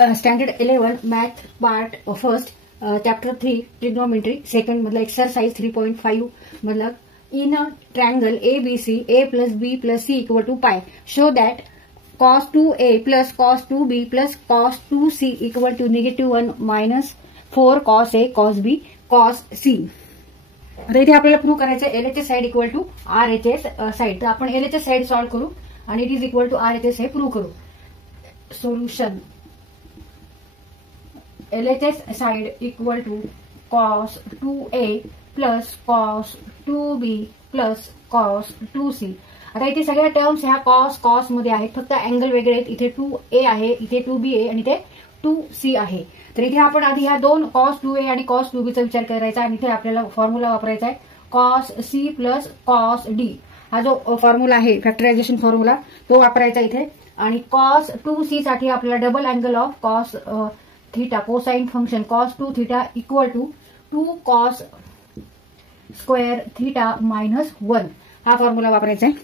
Standard 11 math part first chapter 3 trigonometry second मधला exercise 3.5 मधला in a triangle ABC A plus B plus C equal to pi show that cos 2A plus cos 2B plus cos 2C equal to -1 minus 4 cos A cos B cos C. आता इथे आपल्याला prove करायचं LHS side equal to RHS side. तर आपण LHS side solve करू आणि it is equal to RHS हे prove करू. Solution LHS side equal to cos 2A plus cos 2B plus cos 2C. आता इथे सगळ्या टर्म्स ह्या cos मध्ये आहेत, फक्त अँगल वेगळे आहेत. इथे 2A आहे, इथे 2B आहे आणि इथे 2C आहे. तर इथे आपण आधी ह्या दोन cos 2A आणि cos 2B चा विचार करायचा आणि इथे आपल्याला फॉर्म्युला वापरायचा आहे cos C plus cos D. हा जो फॉर्म्युला आहे फॅक्टरायझेशन फॉर्म्युला तो वापरायचा इथे. आणि cos 2C साठी आपल्याला double angle of cos theta cosine function cos 2 theta equal to 2 cos square theta minus 1 हा फॉर्म्युला वापरायचा आहे.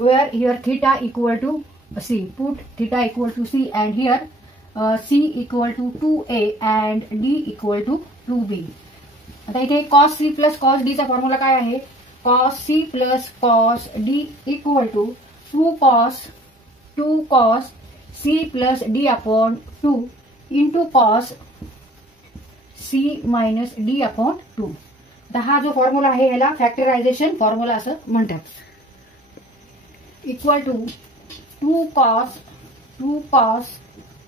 Where here theta equal to C, put theta equal to C and here C equal to 2A and D equal to 2B. आता इथे cos C plus cos D चा formula काय आहे? cos C plus cos D equal to 2 cos C plus D upon 2 into cos C minus D upon 2. तर हा जो formula आहे ह्याला फॅक्टरायझेशन फॉर्म्युला असं म्हणतात. Equal to 2 cos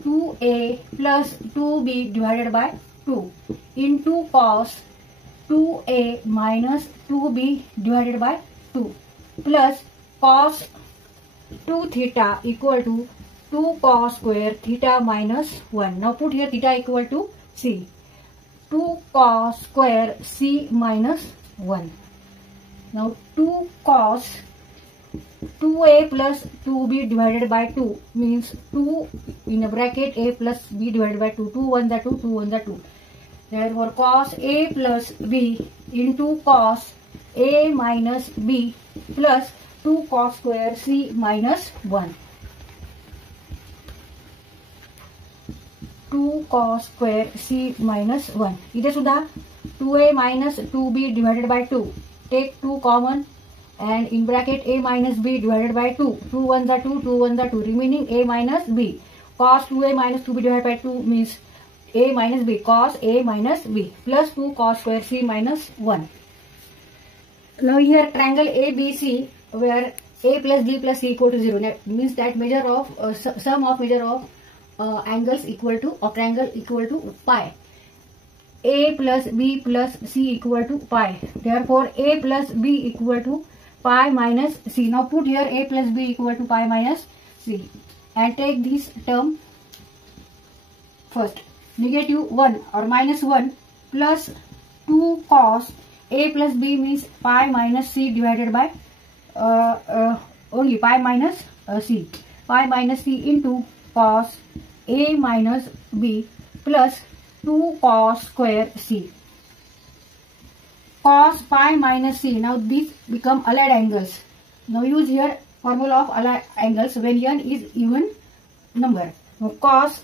2A plus 2B divided by 2 into cos 2A minus 2B divided by 2 plus cos 2 theta equal to 2 cos square theta minus 1. Now put here theta equal to C. 2 cos square C minus 1. Now 2 cos 2A plus 2B divided by 2 means 2 in a bracket A plus B divided by 2. 2 1 are 2, 2 1 are 2. Therefore cos A plus B into cos A minus B plus 2 cos square C minus 1. 2 cos square C minus 1. इथे सुद्धा 2A minus 2B divided by 2. Take 2 common and in bracket A minus B divided by 2. 2 1s are 2, 2 1s are 2. Remaining A minus B. Cos 2A minus 2B divided by 2 means A minus B. Cos A minus B plus 2 cos square C minus 1. Now here triangle ABC where A plus D plus C equal to 0. That means that measure of sum of measure of angles equal to or triangle equal to pi. A plus B plus C equal to pi. Therefore A plus B equal to pi minus C. Now put here A plus B equal to pi minus C and take this term first. Negative 1 or minus 1 plus 2 cos A plus B means pi minus C divided by only pi minus C. Pi minus C into cos A minus B plus 2 cos square C. Cos pi minus C. Now these become allied angles. Now use here formula of allied angles when n is even number. Now cos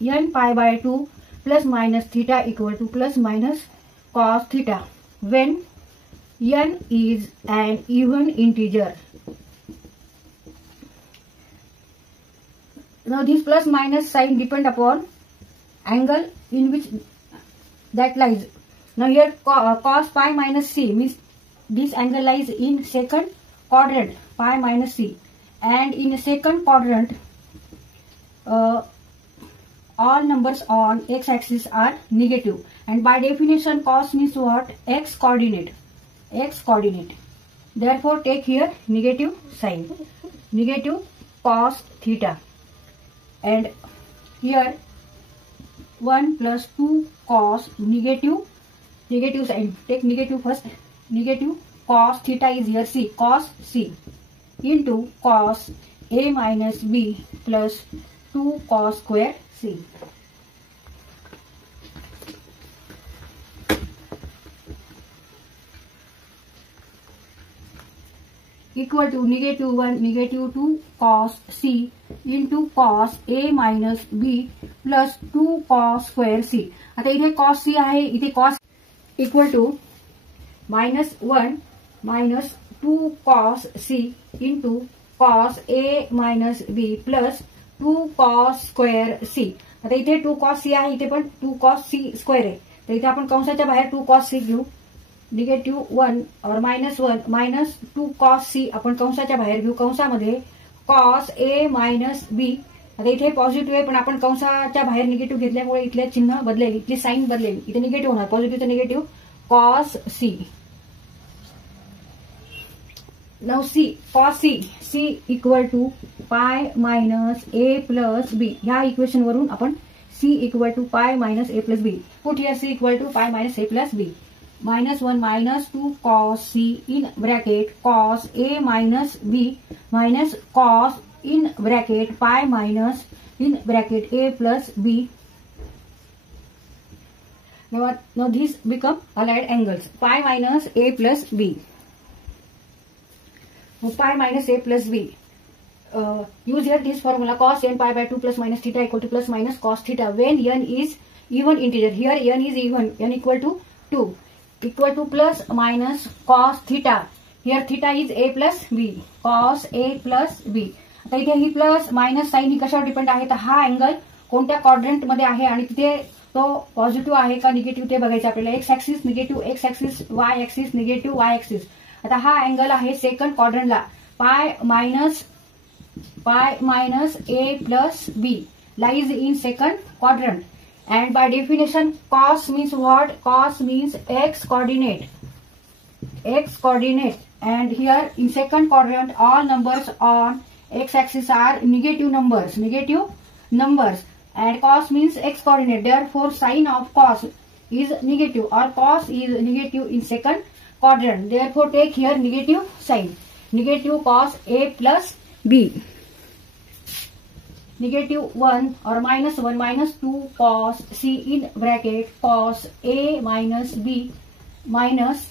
n pi by 2 plus minus theta equal to plus minus cos theta when n is an even integer. Now this plus minus sign depend upon angle in which that lies. Now here cos pi minus C means this angle lies in second quadrant pi minus C, and in second quadrant all numbers on x axis are negative, and by definition cos means what? X coordinate. Therefore take here negative sign, negative cos theta. And here 1 plus 2 cos negative sign. Take negative first. Negative cos theta is here C. Cos C into cos A minus B plus 2 cos square C. equal to -1 -2 cos C into cos A minus B plus 2 cos square C. आता इथे cos C आहे, इथे cos equal to -1 minus 2 cos C into cos A minus B plus 2 cos square C. आता इथे 2 cos C आहे, इथे पण 2 cos C square आहे, तर इथे आपण कंसाच्या बाहेर 2 cos C घेऊ. -1 और -1 minus 2 cos C आपण कंसाच्या बाहेर घेऊ. कंसामध्ये cos A minus B. आता इथे पॉझिटिव्ह आहे पण आपण कंसाच्या बाहेर निगेटिव्ह घेतल्यामुळे इथले चिन्ह बदलेल, इथली साईन बदलेल, इथे निगेटिव्ह होणार, पॉझिटिव्हचं negative cos C. Now cos C equal to pi minus A plus B. ह्या इक्वेशन वरून आपण C equal to pi minus A plus B. Put here C equal to pi minus A plus B. -1 minus 2 cos C in bracket cos A minus B minus cos in bracket pi minus in bracket A plus B. Now these become allied angles. Pi minus A plus B. Pi minus A plus B. Use here this formula cos n pi by 2 plus minus theta equal to plus minus cos theta when n is even integer. Here n is even, n equal to 2. Equal to plus minus cos theta. Here theta is A plus B. Cos A plus B. आता इथे ही plus minus sign ही कशावर depend आहे, तर हा angle कोणत्या quadrant मध्ये आहे आणि तिथे तो पॉझिटिव्ह आहे का निगेटिव्ह ते बघायचं आपल्याला. X axis negative X axis, Y axis negative Y axis. आता हा अँगल आहे सेकंड क्वाड्रंटला, pi minus A plus B lies in second quadrant. And by definition, cos means what? Cos means x coordinate. And here in second quadrant, all numbers on x-axis are negative numbers. And cos means x coordinate. Therefore, sign of cos is negative, or cos is negative in second quadrant. Therefore, take here negative sign. Negative cos A plus B. -1 or -1 minus 2 cos C in bracket cos A minus B minus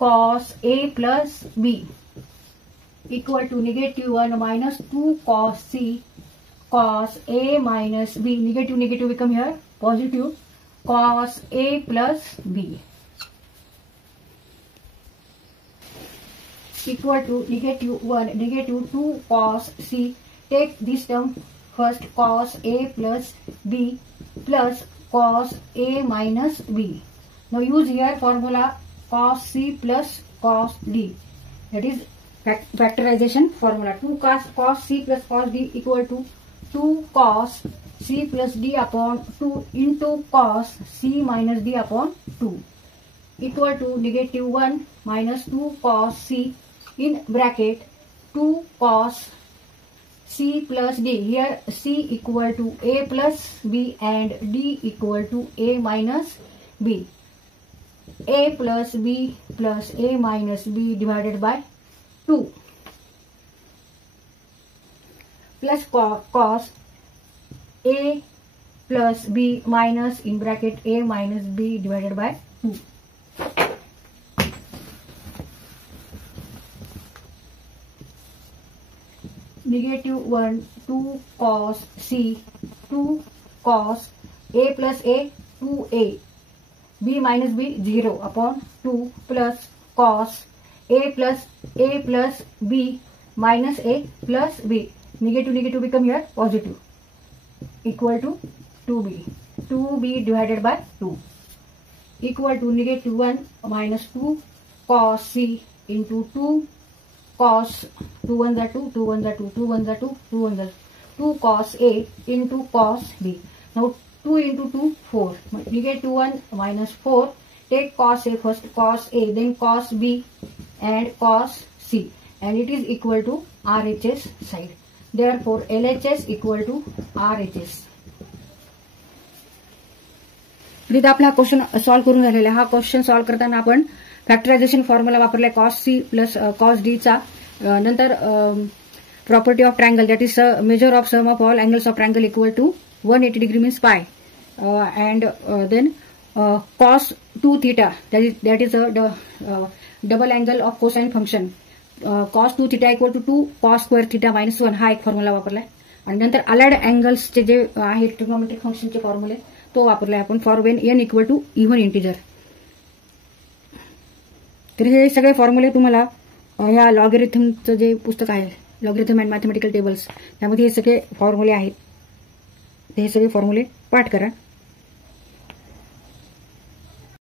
cos A plus B equal to -1 minus 2 cos C cos A minus B. Negative become here positive cos A plus B equal to -1 -2 cos C. Take this term first, cos A plus B plus cos A minus B. Now use here formula cos C plus cos D. That is factorization formula. 2 cos C plus cos D equal to 2 cos C plus D upon 2 into cos C minus D upon 2 equal to -1 minus 2 cos C in bracket 2 cos C plus D. Here C equal to A plus B and D equal to A minus B. A plus B plus A minus B divided by 2 plus cos A plus B minus in bracket A minus B divided by 2. -1 2 cos C 2 cos A plus A 2A B minus B 0 upon 2 plus cos A plus B minus A plus B. Negative become here positive equal to 2B divided by 2 equal to -1 minus 2 cos C into 2 cos 2 1s are 2, 2 1s are 2, 2 1s are 2, 2 1s are 2 cos A into cos B. Now 2 into 2 4. -1 minus 4. Take cos A first, cos A, then cos B and cos C, and it is equal to RHS side. Therefore, LHS equal to RHS. इथे आपला हा question solve करून झालेला आहे. हा question solve करताना आपण factorization formula वापरलाय cos C plus cos D चा. नंतर property of triangle, that is measure of sum of all angles of triangle equal to 180 degree means pi, and then cos 2 theta, that is double angle of cosine function cos 2 theta equal to 2 cos square theta minus 1 हा एक formula वापरलाय. आणि नंतर allied अँगल्सचे जे आहे trigonometric फंक्शनचे फॉर्म्युले तो वापरलाय आपण for when n equal to even integer. तर हे सगळे फॉर्म्युले तुम्हाला या लॉगरिथमचं जे पुस्तक आहे लॉगरिथम अँड मॅथमॅटिकल टेबल्स त्यामध्ये हे सगळे फॉर्म्युले आहेत. हे सगळे फॉर्म्युले पाठ करा.